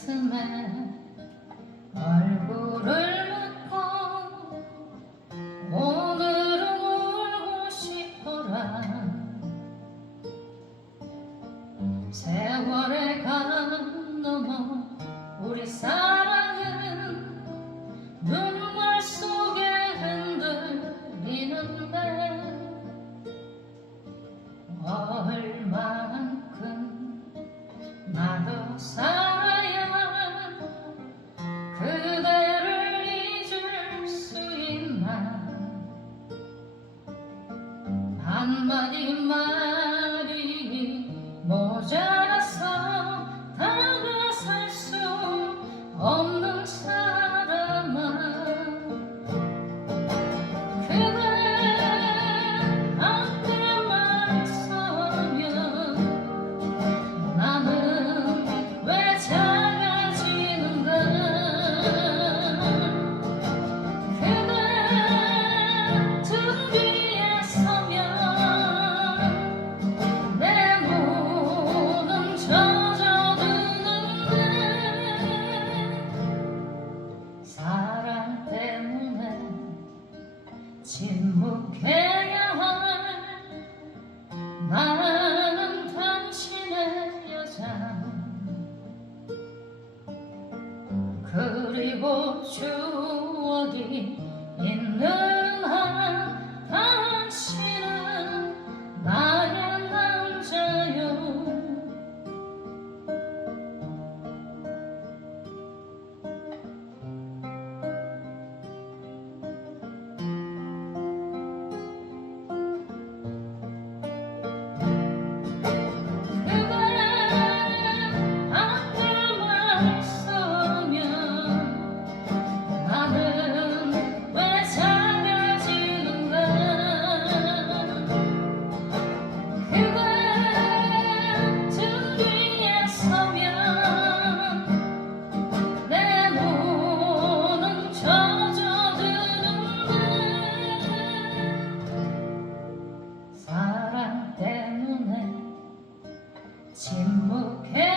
가슴에 얼굴을 묻고 오늘은 울고 싶어라. 세월의 강 넘어 우리 사랑은 눈물 속에 흔들리는데 얼만큼 나도 살아 한마디 말이 모자라서 다가설 수 없는 젖어드는데 사랑 때문에 침묵해야 할 나는 당신의 여자 그리고 추억이 침묵해